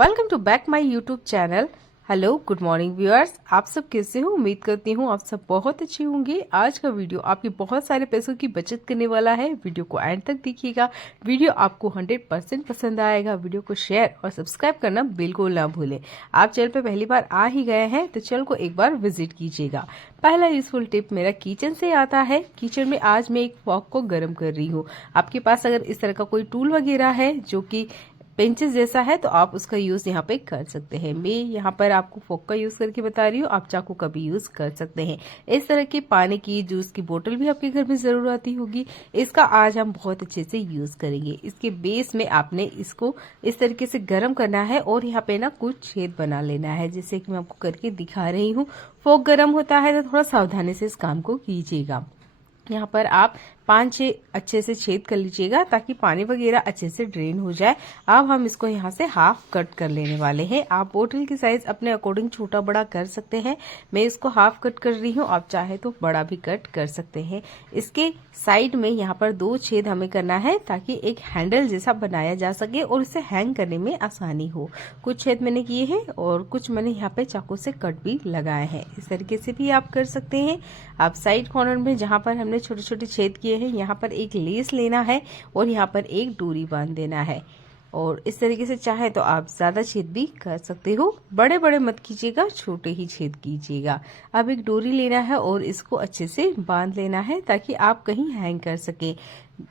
Welcome to back my YouTube channel. Hello, good morning viewers. आप सब कैसे हो? उम्मीद करती हूँ आप सब बहुत अच्छे होंगे। आज का वीडियो आपके बहुत सारे पैसों की बचत करने वाला है। वीडियो को एंड तक देखिएगा। वीडियो आपको 100% पसंद आएगा। वीडियो को शेयर और सब्सक्राइब करना बिल्कुल ना भूलें। आप चैनल पे पहली बार आ ही गए हैं तो चैनल को एक बार विजिट कीजिएगा। पहला यूजफुल टिप मेरा किचन से आता है। किचन में आज मैं एक फॉक को गर्म कर रही हूँ। आपके पास अगर इस तरह का कोई टूल वगैरह है जो कि पेंचेस जैसा है तो आप उसका यूज यहाँ पे कर सकते हैं। मैं यहाँ पर आपको फोक का यूज करके बता रही हूँ, आप चाकू का भी यूज कर सकते हैं। इस तरह की पानी की जूस की बोतल भी आपके घर में जरूर आती होगी। इसका आज हम बहुत अच्छे से यूज करेंगे। इसके बेस में आपने इसको इस तरीके से गर्म करना है और यहाँ पे ना कुछ छेद बना लेना है, जैसे कि मैं आपको करके दिखा रही हूँ। फोक गर्म होता है तो थोड़ा सावधानी से इस काम को कीजिएगा। यहाँ पर आप 5-6 अच्छे से छेद कर लीजिएगा ताकि पानी वगैरह अच्छे से ड्रेन हो जाए। अब हम इसको यहाँ से हाफ कट कर लेने वाले हैं। आप बोतल की साइज अपने अकॉर्डिंग छोटा बड़ा कर सकते हैं। मैं इसको हाफ कट कर रही हूँ, आप चाहे तो बड़ा भी कट कर सकते हैं। इसके साइड में यहाँ पर 2 छेद हमें करना है ताकि एक हैंडल जैसा बनाया जा सके और इसे हैंग करने में आसानी हो। कुछ छेद मैंने किए हैं और कुछ मैंने यहाँ पे चाकू से कट भी लगाए हैं। इस तरीके से भी आप कर सकते हैं। आप साइड कॉर्नर में जहाँ पर हमने छोटे छोटे छेद किए हैं यहाँ पर एक लेस लेना है और यहाँ पर एक डोरी बांध देना है। और इस तरीके से चाहे तो आप ज्यादा छेद भी कर सकते हो। बड़े बड़े मत कीजिएगा, छोटे ही छेद कीजिएगा। अब एक डोरी लेना है और इसको अच्छे से बांध लेना है ताकि आप कहीं हैंग कर सके।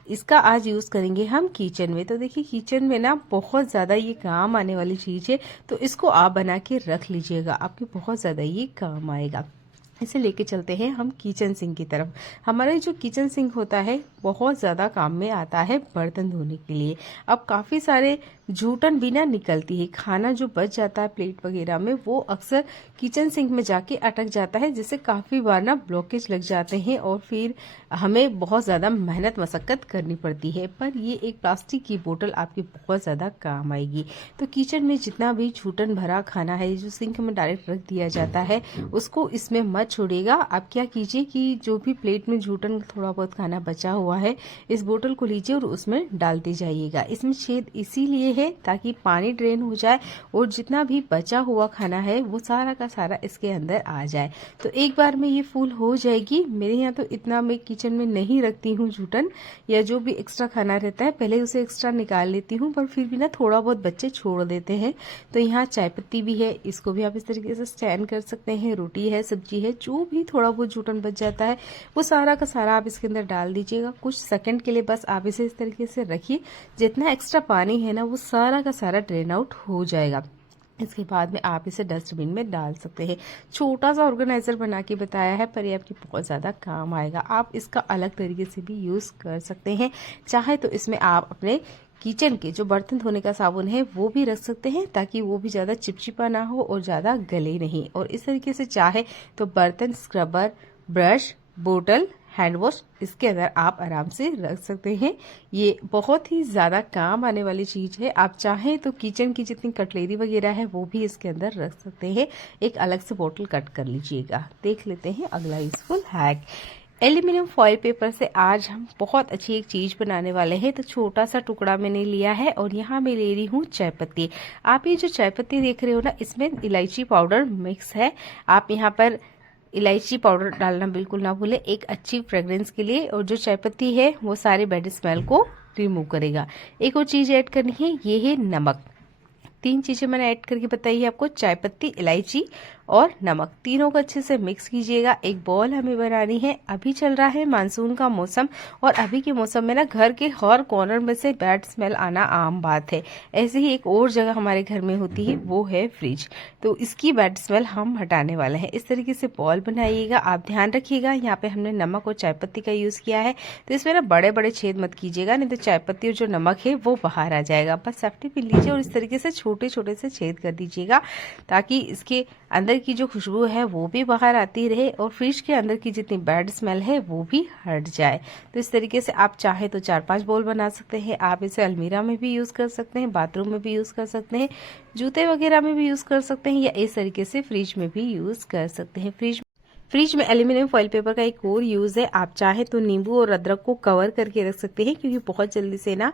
इसका आज यूज करेंगे हम किचन में। तो देखिए किचन में ना बहुत ज्यादा ये काम आने वाली चीज है, तो इसको आप बना के रख लीजिएगा, आपके बहुत ज्यादा ये काम आएगा। इसे लेके चलते हैं हम किचन सिंक की तरफ। हमारा जो किचन सिंक होता है बहुत ज़्यादा काम में आता है बर्तन धोने के लिए। अब काफ़ी सारे जूठन भी ना निकलती है। खाना जो बच जाता है प्लेट वगैरह में वो अक्सर किचन सिंक में जाके अटक जाता है, जिससे काफ़ी बार ना ब्लॉकेज लग जाते हैं और फिर हमें बहुत ज़्यादा मेहनत मशक्कत करनी पड़ती है। पर ये एक प्लास्टिक की बोतल आपकी बहुत ज़्यादा काम आएगी। तो किचन में जितना भी जूठन भरा खाना है जो सिंक में डायरेक्ट रख दिया जाता है उसको इसमें मत छोड़िएगा। आप क्या कीजिए कि जो भी प्लेट में जूठन थोड़ा बहुत खाना बचा हुआ है इस बोतल को लीजिए और उसमें डालते जाइएगा। इसमें छेद इसीलिए है ताकि पानी ड्रेन हो जाए और जितना भी बचा हुआ खाना है वो सारा का सारा इसके अंदर आ जाए। तो एक बार में ये फुल हो जाएगी। मेरे यहाँ तो इतना मैं किचन में नहीं रखती हूँ जूठन, या जो भी एक्स्ट्रा खाना रहता है पहले उसे एक्स्ट्रा निकाल लेती हूँ, पर फिर भी ना थोड़ा बहुत बच्चे छोड़ देते हैं। तो यहाँ चाय पत्ती भी है, इसको भी आप इस तरीके से स्टैंड कर सकते हैं। रोटी है, सब्जी है, जो भी थोड़ा बहुत जूठन बच जाता है वो सारा का सारा आप इसके अंदर डाल दीजिएगा। कुछ सेकंड के लिए बस आप इसे इस तरीके से रखिए। जितना एक्स्ट्रा पानी है ना वो सारा का सारा ड्रेन आउट हो जाएगा। इसके बाद में आप इसे डस्टबिन में डाल सकते हैं। छोटा सा ऑर्गेनाइजर बना के बताया है पर ये आपकी बहुत ज़्यादा काम आएगा। आप इसका अलग तरीके से भी यूज़ कर सकते हैं। चाहे तो इसमें आप अपने किचन के जो बर्तन धोने का साबुन है वो भी रख सकते हैं ताकि वो भी ज़्यादा चिपचिपा ना हो और ज़्यादा गले नहीं। और इस तरीके से चाहे तो बर्तन स्क्रबर, ब्रश, बोतल, हैंड वॉश इसके अंदर आप आराम से रख सकते हैं। ये बहुत ही ज़्यादा काम आने वाली चीज़ है। आप चाहें तो किचन की जितनी कटलेरी वगैरह है वो भी इसके अंदर रख सकते हैं। एक अलग से बोतल कट कर लीजिएगा। देख लेते हैं अगला useful hack. Aluminium foil paper से आज हम बहुत अच्छी एक चीज बनाने वाले हैं। तो छोटा सा टुकड़ा मैंने लिया है और यहाँ मैं ले रही हूँ चाय पत्ती। आप ये जो चाय पत्ती देख रहे हो ना इसमें इलायची पाउडर मिक्स है। आप यहाँ पर इलायची पाउडर डालना बिल्कुल ना भूलें, एक अच्छी फ्रेग्रेंस के लिए। और जो चाय पत्ती है वो सारे बैड स्मेल को रिमूव करेगा। एक और चीज ऐड करनी है, ये है नमक। 3 चीजें मैंने ऐड करके बताई है आपको, चाय पत्ती, इलायची और नमक। तीनों को अच्छे से मिक्स कीजिएगा। एक बॉल हमें बनानी है। अभी चल रहा है मानसून का मौसम और अभी के मौसम में ना घर के हर कॉर्नर में से बैड स्मेल आना आम बात है। ऐसे ही एक और जगह हमारे घर में होती है, वो है फ्रिज। तो इसकी बैड स्मेल हम हटाने वाले हैं। इस तरीके से बॉल बनाइएगा। आप ध्यान रखिएगा यहाँ पे हमने नमक और चाय पत्ती का यूज किया है तो इसमें ना बड़े बड़े छेद मत कीजिएगा, नहीं तो चाय पत्ती और जो नमक है वो बाहर आ जाएगा। बस सेफ्टी पिन लीजिए और इस तरीके से छोटे छोटे से छेद कर दीजिएगा ताकि इसके अंदर की जो खुशबू है वो भी बाहर आती रहे और फ्रिज के अंदर की जितनी बैड स्मेल है वो भी हट जाए। तो इस तरीके से आप चाहे तो 4-5 बॉल बना सकते हैं। आप इसे अलमीरा में भी यूज कर सकते हैं, बाथरूम में भी यूज कर सकते हैं, जूते वगैरह में भी यूज कर सकते हैं, या इस तरीके से फ्रिज में भी यूज कर सकते हैं। फ्रिज में एल्यूमिनियम फॉइल पेपर का एक और यूज है। आप चाहे तो नींबू और अदरक को कवर करके रख सकते हैं क्योंकि बहुत जल्दी से ना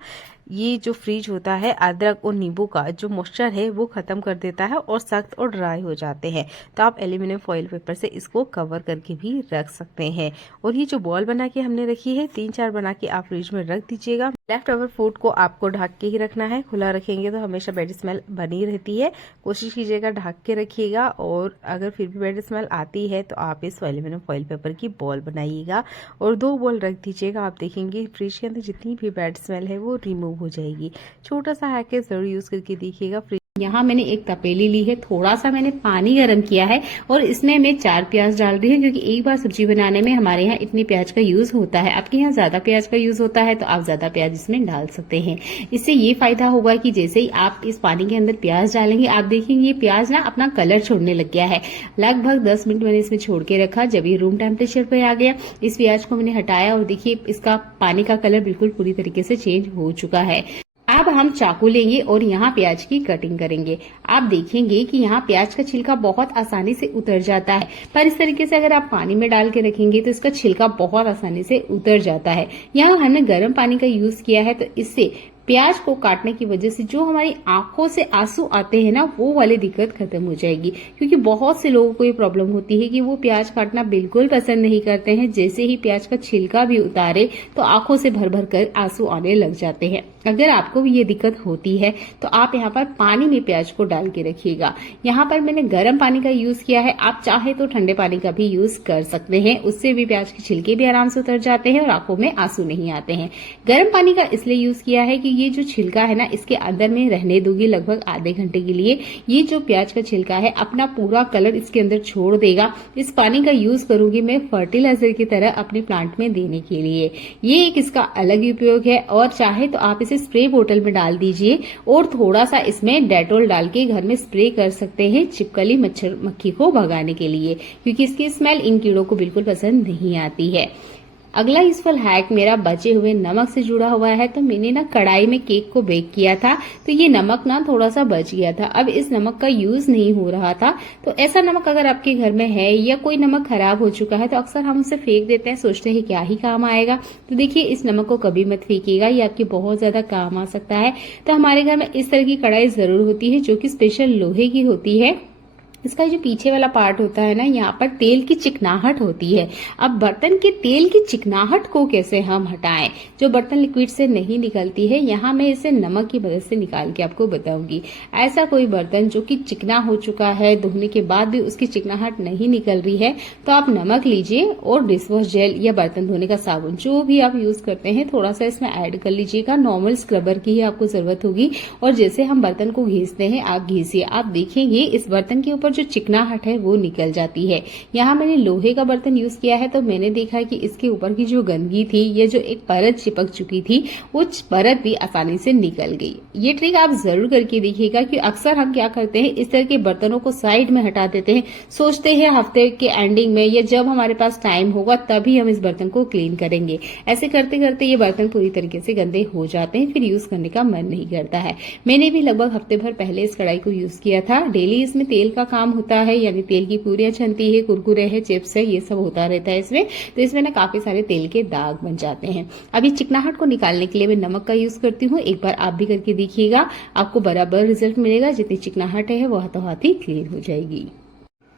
ये जो फ्रीज होता है अदरक और नींबू का जो मॉइस्चर है वो खत्म कर देता है और सख्त और ड्राई हो जाते हैं। तो आप एल्यूमिनियम फॉइल पेपर से इसको कवर करके भी रख सकते हैं। और ये जो बॉल बना के हमने रखी है 3-4 बना के आप फ्रिज में रख दीजिएगा। लेफ्ट ओवर फूड को आपको ढक के ही रखना है, खुला रखेंगे तो हमेशा बैड स्मेल बनी रहती है। कोशिश कीजिएगा ढक के रखिएगा, और अगर फिर भी बैड स्मेल आती है तो आप इस एल्यूमिनियम फॉइल पेपर की बॉल बनाइएगा और 2 बॉल रख दीजिएगा। आप देखेंगे फ्रिज के अंदर जितनी भी बैड स्मेल है वो रिमूव हो जाएगी। छोटा सा हैक है, जरूर यूज करके देखिएगा। यहाँ मैंने एक तपेली ली है, थोड़ा सा मैंने पानी गर्म किया है और इसमें मैं 4 प्याज डाल रही हूँ, क्योंकि एक बार सब्जी बनाने में हमारे यहाँ इतने प्याज का यूज होता है। आपके यहाँ ज्यादा प्याज का यूज होता है तो आप ज्यादा प्याज इसमें डाल सकते हैं। इससे ये फायदा होगा कि जैसे ही आप इस पानी के अंदर प्याज डालेंगे, आप देखेंगे ये प्याज ना अपना कलर छोड़ने लग गया है। लगभग 10 मिनट मैंने इसमें छोड़ के रखा। जब ये रूम टेम्परेचर पे आ गया, इस प्याज को मैंने हटाया और देखिए इसका पानी का कलर बिल्कुल पूरी तरीके से चेंज हो चुका है। अब हम चाकू लेंगे और यहाँ प्याज की कटिंग करेंगे। आप देखेंगे कि यहाँ प्याज का छिलका बहुत आसानी से उतर जाता है, पर इस तरीके से अगर आप पानी में डाल के रखेंगे तो इसका छिलका बहुत आसानी से उतर जाता है। यहाँ हमने गर्म पानी का यूज किया है, तो इससे प्याज को काटने की वजह से जो हमारी आंखों से आंसू आते हैं ना, वो वाली दिक्कत खत्म हो जाएगी। क्योंकि बहुत से लोगों को ये प्रॉब्लम होती है कि वो प्याज काटना बिल्कुल पसंद नहीं करते हैं। जैसे ही प्याज का छिलका भी उतारे तो आंखों से भर भर कर आंसू आने लग जाते हैं। अगर आपको भी ये दिक्कत होती है तो आप यहाँ पर पानी में प्याज को डाल के रखिएगा। यहाँ पर मैंने गर्म पानी का यूज किया है, आप चाहे तो ठंडे पानी का भी यूज कर सकते हैं। उससे भी प्याज के छिलके भी आराम से उतर जाते हैं और आंखों में आंसू नहीं आते हैं। गर्म पानी का इसलिए यूज किया है कि ये जो छिलका है ना, इसके अंदर में रहने दूंगी लगभग आधे घंटे के लिए। ये जो प्याज का छिलका है अपना पूरा कलर इसके अंदर छोड़ देगा। इस पानी का यूज करूंगी मैं फर्टिलाइजर की तरह अपने प्लांट में देने के लिए। ये एक इसका अलग उपयोग है। और चाहे तो आप इसे स्प्रे बोतल में डाल दीजिए और थोड़ा सा इसमें डेटॉल डाल के घर में स्प्रे कर सकते हैं छिपकली मच्छर मक्खी को भगाने के लिए, क्योंकि इसकी स्मेल इन कीड़ों को बिल्कुल पसंद नहीं आती है। अगला यूजफुल हैक मेरा बचे हुए नमक से जुड़ा हुआ है। तो मैंने ना कढ़ाई में केक को बेक किया था, तो ये नमक ना थोड़ा सा बच गया था। अब इस नमक का यूज नहीं हो रहा था। तो ऐसा नमक अगर आपके घर में है या कोई नमक खराब हो चुका है तो अक्सर हम उसे फेंक देते हैं, सोचते हैं क्या ही काम आएगा। तो देखिए इस नमक को कभी मत फेंकिएगा, ये आपके बहुत ज्यादा काम आ सकता है। तो हमारे घर में इस तरह की कढ़ाई जरूर होती है जो कि स्पेशल लोहे की होती है। इसका जो पीछे वाला पार्ट होता है ना, यहाँ पर तेल की चिकनाहट होती है। अब बर्तन के तेल की चिकनाहट को कैसे हम हटाएं, जो बर्तन लिक्विड से नहीं निकलती है, यहाँ मैं इसे नमक की मदद से निकाल के आपको बताऊंगी। ऐसा कोई बर्तन जो कि चिकना हो चुका है, धोने के बाद भी उसकी चिकनाहट नहीं निकल रही है, तो आप नमक लीजिए और डिशवॉश जेल या बर्तन धोने का साबुन जो भी आप यूज करते हैं थोड़ा सा इसमें ऐड कर लीजिएगा। नॉर्मल स्क्रबर की ही आपको जरूरत होगी। और जैसे हम बर्तन को घिसते हैं आप घिसिए, आप देखेंगे इस बर्तन के ऊपर जो चिकनाहट है वो निकल जाती है। यहाँ मैंने लोहे का बर्तन यूज किया है, तो मैंने देखा कि इसके ऊपर की जो गंदगी थी या जो एक परत चिपक चुकी थी वो परत भी आसानी से निकल गई। ये ट्रिक आप जरूर करके देखिएगा कि अक्सर हम क्या करते हैं, इस तरह के बर्तनों को साइड में हटा देते हैं, सोचते हैं हफ्ते के एंडिंग में या जब हमारे पास टाइम होगा तभी हम इस बर्तन को क्लीन करेंगे। ऐसे करते करते ये बर्तन पूरी तरीके से गंदे हो जाते हैं, फिर यूज करने का मन नहीं करता है। मैंने भी लगभग हफ्ते भर पहले इस कढ़ाई को यूज किया था। डेली इसमें तेल का काम होता है, यानी तेल की पूरियां छनती है, कुरकुरे है, चिप्स है, ये सब होता रहता है इसमें। तो इसमें ना काफी सारे तेल के दाग बन जाते हैं। अभी चिकनाहट को निकालने के लिए मैं नमक का यूज करती हूँ। एक बार आप भी करके देखिएगा, आपको बराबर रिजल्ट मिलेगा। जितनी चिकनाहट है वो हाथों हाथ ही क्लीन हो जाएगी।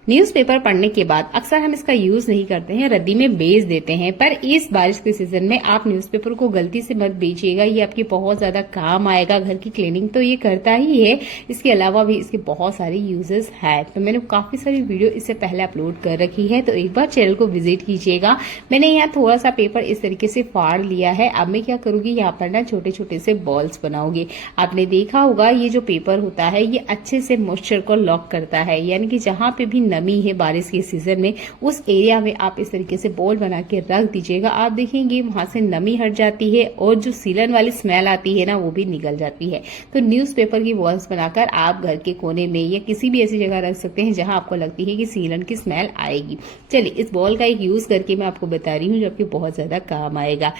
न्यूज़पेपर पढ़ने के बाद अक्सर हम इसका यूज नहीं करते हैं, रद्दी में बेच देते हैं। पर इस बारिश के सीजन में आप न्यूज़पेपर को गलती से मत बेचिएगा, ये आपके बहुत ज्यादा काम आएगा। घर की क्लीनिंग तो ये करता ही है, इसके अलावा भी इसके बहुत सारे यूजेस है। तो मैंने काफी सारी वीडियो इससे पहले अपलोड कर रखी है, तो एक बार चैनल को विजिट कीजिएगा। मैंने यहाँ थोड़ा सा पेपर इस तरीके से फाड़ लिया है। अब मैं क्या करूंगी, यहाँ पर ना छोटे छोटे से बॉल्स बनाऊंगी। आपने देखा होगा ये जो पेपर होता है ये अच्छे से मॉइस्चर को लॉक करता है, यानी कि जहां पे भी नमी है बारिश के सीजन में उस एरिया में आप इस तरीके से बॉल बना के रख दीजिएगा। आप देखेंगे वहां से नमी हट जाती है और जो सीलन वाली स्मेल आती है ना वो भी निकल जाती है। तो न्यूज़पेपर की बॉल्स बनाकर आप घर के कोने में या किसी भी ऐसी जगह रख सकते हैं जहां आपको लगती है कि सीलन की स्मेल आएगी। चलिए इस बॉल का एक यूज करके मैं आपको बता रही हूँ जो आपके बहुत ज्यादा काम आएगा।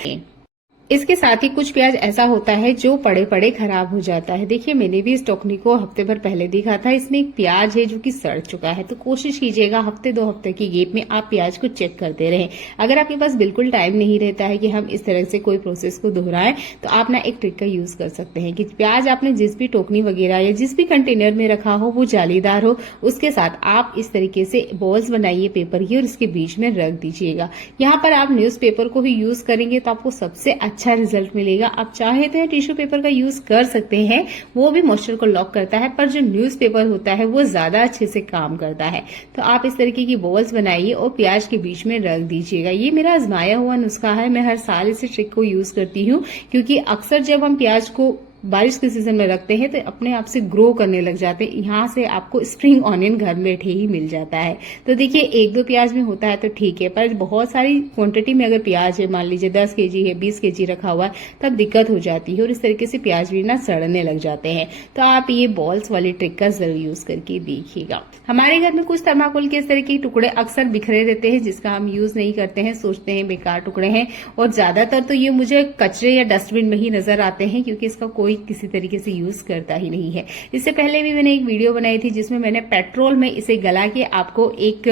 इसके साथ ही कुछ प्याज ऐसा होता है जो पड़े पड़े खराब हो जाता है। देखिए मैंने भी इस टोकनी को हफ्ते भर पहले देखा था, इसमें एक प्याज है जो कि सड़ चुका है। तो कोशिश कीजिएगा हफ्ते 2 हफ्ते की गैप में आप प्याज को चेक करते रहें। अगर आपके पास बिल्कुल टाइम नहीं रहता है कि हम इस तरह से कोई प्रोसेस को दोहराएं, तो आप ना एक ट्रिक का यूज कर सकते हैं कि प्याज आपने जिस भी टोकनी वगैरह या जिस भी कंटेनर में रखा हो वो जालीदार हो, उसके साथ आप इस तरीके से बॉल्स बनाइए पेपर की और इसके बीच में रख दीजिएगा। यहाँ पर आप न्यूज़पेपर को ही यूज करेंगे तो आपको सबसे अच्छा रिजल्ट मिलेगा। आप चाहे तो टिश्यू पेपर का यूज कर सकते हैं, वो भी मॉइस्चर को लॉक करता है, पर जो न्यूज़पेपर होता है वो ज्यादा अच्छे से काम करता है। तो आप इस तरीके की बॉल्स बनाइए और प्याज के बीच में रख दीजिएगा। ये मेरा आजमाया हुआ नुस्खा है, मैं हर साल इस ट्रिक को यूज करती हूँ, क्योंकि अक्सर जब हम प्याज को बारिश के सीजन में रखते हैं तो अपने आप से ग्रो करने लग जाते हैं। यहाँ से आपको स्प्रिंग ऑनियन घर में बैठे ही मिल जाता है। तो देखिए 1-2 प्याज में होता है तो ठीक है, पर बहुत सारी क्वांटिटी में अगर प्याज है, मान लीजिए 10 केजी है, 20 केजी रखा हुआ है, तब दिक्कत हो जाती है और इस तरीके से प्याज भी ना सड़ने लग जाते हैं। तो आप ये बॉल्स वाली ट्रिक का जरूर यूज करके देखिएगा। हमारे घर में कुछ थर्माकोल के इस तरह के टुकड़े अक्सर बिखरे रहते हैं, जिसका हम यूज नहीं करते हैं, सोचते हैं बेकार टुकड़े हैं, और ज्यादातर तो ये मुझे कचरे या डस्टबिन में ही नजर आते हैं, क्योंकि इसका कोई किसी तरीके से यूज करता ही नहीं है। इससे पहले भी मैंने एक वीडियो बनाई थी जिसमें मैंने पेट्रोल में इसे गला के आपको एक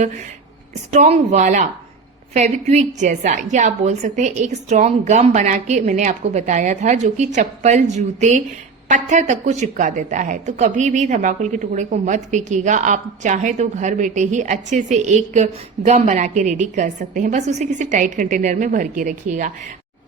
स्ट्रॉन्ग वाला फेविक्विक जैसा, या आप बोल सकते हैं एक स्ट्रॉन्ग गम बना के मैंने आपको बताया था, जो कि चप्पल, जूते, पत्थर तक को चिपका देता है। तो कभी भी थर्माकोल के टुकड़े को मत फेंकिएगा। आप चाहे तो घर बैठे ही अच्छे से एक गम बना के रेडी कर सकते हैं, बस उसे किसी टाइट कंटेनर में भर के रखिएगा।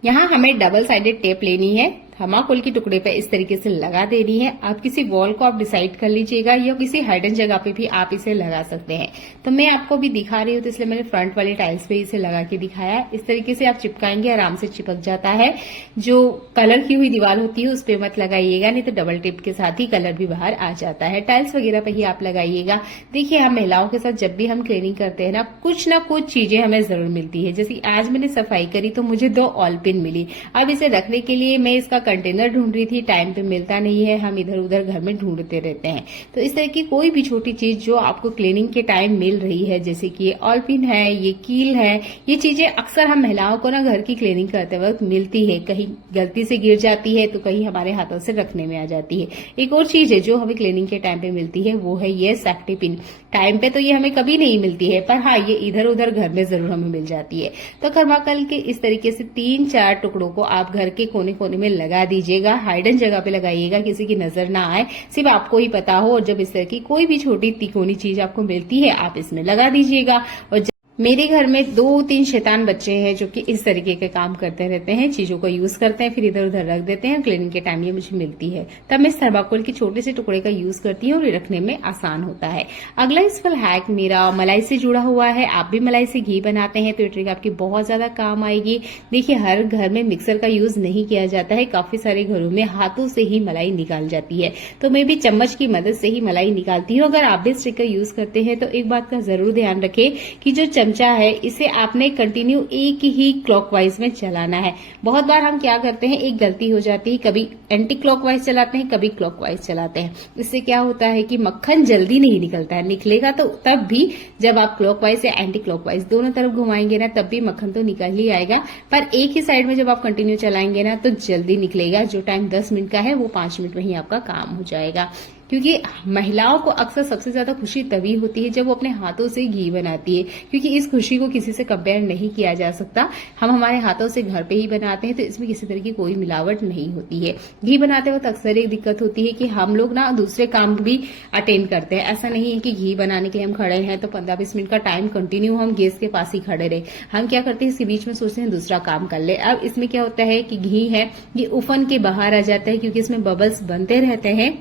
यहाँ हमें डबल साइडेड टेप लेनी है, थर्माकोल के टुकड़े पे इस तरीके से लगा देनी है। आप किसी वॉल को आप डिसाइड कर लीजिएगा, या किसी हाइडन जगह पे भी आप इसे लगा सकते हैं। तो मैं आपको भी दिखा रही हूँ, तो इसलिए मैंने फ्रंट वाली टाइल्स पे इसे लगा के दिखाया। इस तरीके से आप चिपकाएंगे, आराम से चिपक जाता है। जो कलर की हुई दीवार होती है उस पे मत लगाइएगा, नहीं तो डबल टेप के साथ ही कलर भी बाहर आ जाता है। टाइल्स वगैरह पे ही आप लगाइएगा। देखिए हम महिलाओं के साथ जब भी हम क्लीनिंग करते हैं ना कुछ चीजें हमें जरूर मिलती है। जैसे आज मैंने सफाई करी तो मुझे 2 ऑल पिन मिली। अब इसे रखने के लिए मैं इसका कंटेनर ढूंढ रही थी, टाइम पे मिलता नहीं है, हम इधर उधर घर में ढूंढते रहते हैं। तो इस तरह की कोई भी छोटी चीज जो आपको क्लीनिंग के टाइम मिल रही है, जैसे कि ये ऑल पिन है, ये कील है, ये चीजें अक्सर हम महिलाओं को ना घर की क्लीनिंग करते वक्त मिलती है। कहीं गलती से गिर जाती है तो कहीं हमारे हाथों से रखने में आ जाती है। एक और चीज है जो हमें क्लीनिंग के टाइम पे मिलती है, वो है ये सेफ्टी पिन। टाइम पे तो ये हमें कभी नहीं मिलती है, पर हाँ ये इधर उधर घर में जरूर हमें मिल जाती है। तो थर्माकोल के इस तरीके से 3-4 टुकड़ों को आप घर के कोने कोने में लगा दीजिएगा। हाइडन जगह पे लगाइएगा, किसी की नजर ना आए, सिर्फ आपको ही पता हो। और जब इस तरह की कोई भी छोटी तिकोनी चीज आपको मिलती है आप इसमें लगा दीजिएगा। और मेरे घर में 2-3 शैतान बच्चे हैं जो कि इस तरीके के काम करते रहते हैं, चीजों को यूज करते हैं फिर इधर उधर रख देते हैं। क्लीनिंग के टाइम ये मुझे मिलती है, तब मैं इस थर्माकोल के छोटे से टुकड़े का यूज करती हूँ और ये रखने में आसान होता है। अगला यूजफुल हैक मेरा मलाई से जुड़ा हुआ है। आप भी मलाई से घी बनाते हैं तो ये ट्रिक आपकी बहुत ज्यादा काम आएगी। देखिए हर घर में मिक्सर का यूज नहीं किया जाता है, काफी सारे घरों में हाथों से ही मलाई निकाल जाती है। तो मैं भी चम्मच की मदद से ही मलाई निकालती हूँ। अगर आप भी इस ट्रिक का यूज करते हैं तो एक बात का जरूर ध्यान रखें कि जो चमचा है इसे आपने कंटिन्यू एक ही क्लॉकवाइज में चलाना है। बहुत बार हम क्या करते हैं, एक गलती हो जाती है, कभी एंटी क्लॉकवाइज चलाते हैं, कभी क्लॉकवाइज चलाते हैं। इससे क्या होता है कि मक्खन जल्दी नहीं निकलता है। निकलेगा तो तब भी जब आप क्लॉकवाइज या एंटी क्लॉकवाइज दोनों तरफ घुमाएंगे ना, तब भी मक्खन तो निकल ही आएगा। पर एक ही साइड में जब आप कंटिन्यू चलाएंगे ना तो जल्दी निकलेगा। जो टाइम 10 मिनट का है वो 5 मिनट में ही आपका काम हो जाएगा। क्योंकि महिलाओं को अक्सर सबसे ज्यादा खुशी तभी होती है जब वो अपने हाथों से घी बनाती है, क्योंकि इस खुशी को किसी से कंपेयर नहीं किया जा सकता। हम हमारे हाथों से घर पे ही बनाते हैं तो इसमें किसी तरह की कोई मिलावट नहीं होती है। घी बनाते वक्त अक्सर एक दिक्कत होती है कि हम लोग ना दूसरे काम भी अटेंड करते हैं। ऐसा नहीं है कि घी बनाने के लिए हम खड़े हैं तो 15-20 मिनट का टाइम कंटिन्यू हम गैस के पास ही खड़े रहे। हम क्या करते हैं, इसके बीच में सोचते हैं दूसरा काम कर ले। अब इसमें क्या होता है कि घी है ये उफन के बाहर आ जाता है, क्योंकि इसमें बबल्स बनते रहते हैं।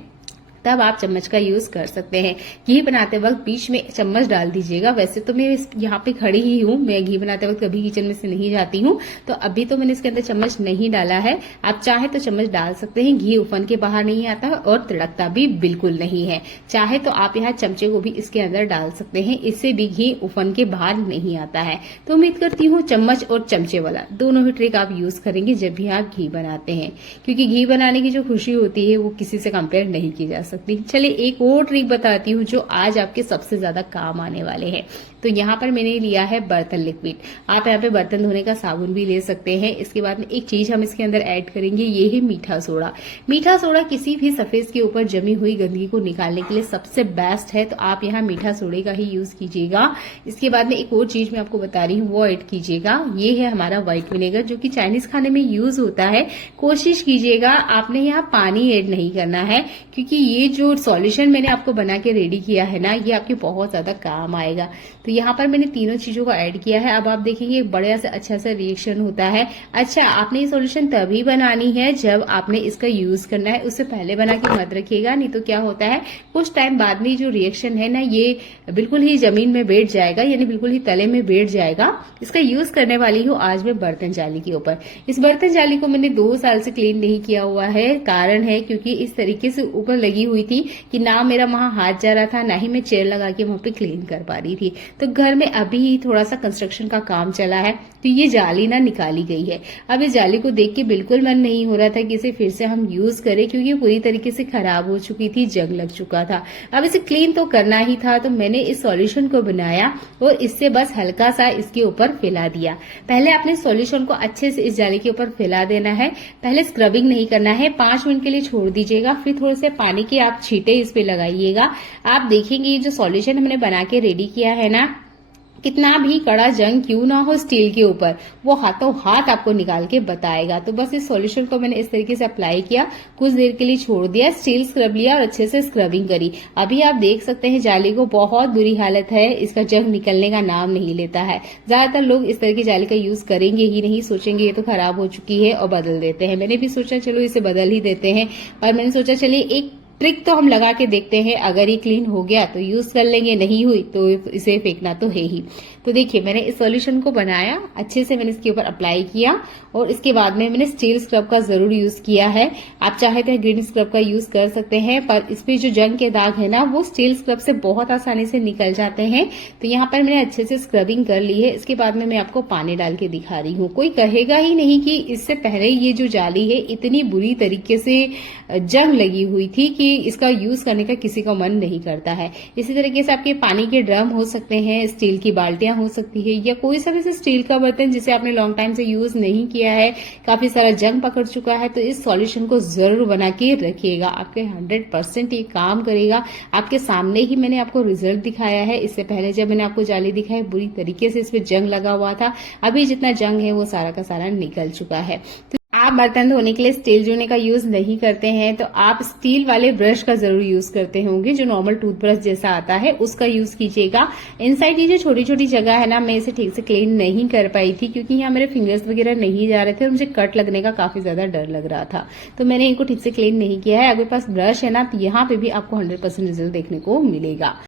तब आप चम्मच का यूज कर सकते हैं। घी बनाते वक्त बीच में चम्मच डाल दीजिएगा। वैसे तो मैं यहाँ पे खड़ी ही हूँ, मैं घी बनाते वक्त कभी किचन में से नहीं जाती हूँ, तो अभी तो मैंने इसके अंदर चम्मच नहीं डाला है। आप चाहे तो चम्मच डाल सकते हैं। घी उफन के बाहर नहीं आता और तिड़कता भी बिल्कुल नहीं है। चाहे तो आप यहाँ चमचे को भी इसके अंदर डाल सकते हैं, इससे भी घी उफन के बाहर नहीं आता है। तो उम्मीद करती हूँ चम्मच और चमचे वाला दोनों ही ट्रिक आप यूज करेंगे जब भी आप घी बनाते हैं, क्योंकि घी बनाने की जो खुशी होती है वो किसी से कंपेयर नहीं की जा सकती। सकती हैं। चलिए एक और ट्रिक बताती हूँ जो आज आपके सबसे ज्यादा काम आने वाले हैं। तो यहाँ पर मैंने लिया है बर्तन लिक्विड। आप यहाँ पे बर्तन धोने का साबुन भी ले सकते हैं। इसके बाद में एक चीज हम इसके अंदर ऐड करेंगे, ये है मीठा सोडा। मीठा सोडा किसी भी सरफेस के ऊपर जमी हुई गंदगी को निकालने के लिए सबसे बेस्ट है, तो आप यहाँ मीठा सोडे का ही यूज कीजिएगा। इसके बाद में एक और चीज मैं आपको बता रही हूँ, वो ऐड कीजिएगा। ये है हमारा व्हाइट विनेगर जो कि चाइनीज खाने में यूज होता है। कोशिश कीजिएगा आपने यहाँ पानी ऐड नहीं करना है, क्योंकि ये जो सॉल्यूशन मैंने आपको बना के रेडी किया है ना, ये आपके बहुत ज्यादा काम आएगा। तो यहाँ पर मैंने तीनों चीजों को ऐड किया है। अब आप देखेंगे एक बड़ा सा अच्छा सा रिएक्शन होता है। अच्छा, आपने ये सॉल्यूशन तभी बनानी है जब आपने इसका यूज करना है, उससे पहले बना के मत रखिएगा, नहीं तो क्या होता है कुछ टाइम बाद में जो रिएक्शन है ना, ये बिल्कुल ही जमीन में बैठ जाएगा, यानी बिल्कुल ही तले में बैठ जाएगा। इसका यूज करने वाली हूँ आज मैं बर्तन जाली के ऊपर। इस बर्तन जाली को मैंने 2 साल से क्लीन नहीं किया हुआ है। कारण है क्योंकि इस तरीके से ऊपर लगी हुई थी कि ना मेरा वहां हाथ जा रहा था, ना ही मैं चेयर लगा के वहां पे क्लीन कर पा रही थी। तो घर में अभी थोड़ा सा कंस्ट्रक्शन का काम चला है, तो ये जाली ना निकाली गई है। अब इस जाली को देख के बिल्कुल मन नहीं हो रहा था कि इसे फिर से हम यूज करें, क्योंकि पूरी तरीके से खराब हो चुकी थी, जंग लग चुका था। अब इसे क्लीन तो करना ही था, तो मैंने इस सॉल्यूशन को बनाया और इससे बस हल्का सा इसके ऊपर फैला दिया। पहले आपने सॉल्यूशन को अच्छे से इस जाली के ऊपर फैला देना है। पहले स्क्रबिंग नहीं करना है, 5 मिनट के लिए छोड़ दीजिएगा, फिर थोड़े से पानी के आप छींटे इस पे लगाइएगा। आप देखेंगे ये जो सॉल्यूशन हमने बना के रेडी किया है ना, कितना भी कड़ा जंग क्यों ना हो स्टील के ऊपर, वो हाथों हाथ आपको निकाल के बताएगा। तो बस इस सॉल्यूशन को मैंने इस तरीके से अप्लाई किया, कुछ देर के लिए छोड़ दिया, स्टील स्क्रब लिया और अच्छे से स्क्रबिंग करी। अभी आप देख सकते हैं जाली को बहुत बुरी हालत है, इसका जंग निकलने का नाम नहीं लेता है। ज्यादातर लोग इस तरह की जाली का यूज करेंगे ही नहीं, सोचेंगे ये तो खराब हो चुकी है और बदल देते हैं। मैंने भी सोचा चलो इसे बदल ही देते हैं, पर मैंने सोचा चलिए एक ट्रिक तो हम लगा के देखते हैं, अगर ये क्लीन हो गया तो यूज कर लेंगे, नहीं हुई तो इसे फेंकना तो है ही। तो देखिए मैंने इस सॉल्यूशन को बनाया, अच्छे से मैंने इसके ऊपर अप्लाई किया और इसके बाद में मैंने स्टील स्क्रब का जरूर यूज किया है। आप चाहे तो ग्रीन स्क्रब का यूज कर सकते हैं, पर इस पे जो जंग के दाग है ना, वो स्टील स्क्रब से बहुत आसानी से निकल जाते हैं। तो यहाँ पर मैंने अच्छे से स्क्रबिंग कर ली है। इसके बाद में मैं आपको पानी डाल के दिखा रही हूँ। कोई कहेगा ही नहीं कि इससे पहले ये जो जाली है इतनी बुरी तरीके से जंग लगी हुई थी कि इसका यूज करने का किसी का मन नहीं करता है। इसी तरीके से आपके पानी के ड्रम हो सकते हैं, स्टील की बाल्टियां हो सकती है, या कोई सा भी स्टील का बर्तन जिसे आपने लॉन्ग टाइम से यूज नहीं किया है, काफी सारा जंग पकड़ चुका है, तो इस सॉल्यूशन को जरूर बना के रखिएगा। आपके 100% ये काम करेगा। आपके सामने ही मैंने आपको रिजल्ट दिखाया है। इससे पहले जब मैंने आपको जाली दिखाई, बुरी तरीके से इसमें जंग लगा हुआ था। अभी जितना जंग है वो सारा का सारा निकल चुका है। आप बर्तन धोने के लिए स्टील जूने का यूज नहीं करते हैं, तो आप स्टील वाले ब्रश का जरूर यूज करते होंगे, जो नॉर्मल टूथब्रश जैसा आता है उसका यूज कीजिएगा। इनसाइड ये जो छोटी छोटी जगह है ना, मैं इसे ठीक से क्लीन नहीं कर पाई थी, क्योंकि यहाँ मेरे फिंगर्स वगैरह नहीं जा रहे थे और मुझे कट लगने का काफी ज्यादा डर लग रहा था, तो मैंने इनको ठीक से क्लीन नहीं किया है। अगर पास ब्रश है ना, तो यहाँ पे भी आपको 100% रिजल्ट देखने को मिलेगा।